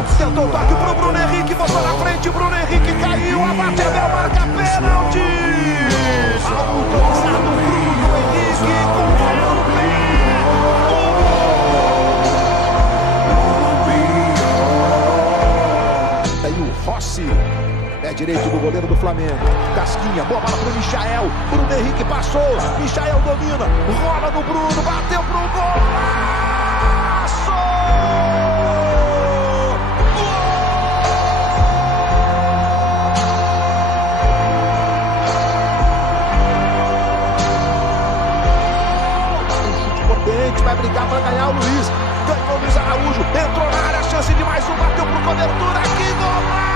Alisson tentou o toque pro Bruno Henrique, botou na frente, Bruno Henrique caiu, abate Abel, marca pênalti! Autorizado Bruno Henrique com o pé no pé! Aí o Rossi, pé direito do goleiro do Flamengo, Casquinha, boa bola pro Michael, Bruno Henrique passou, Michael domina, rola no Bruno, bateu pro golaço! Vai brigar para ganhar o Luiz. Ganhou o Luiz Araújo. Entrou na área, chance de mais um. Bateu pro cobertura. Que golaço!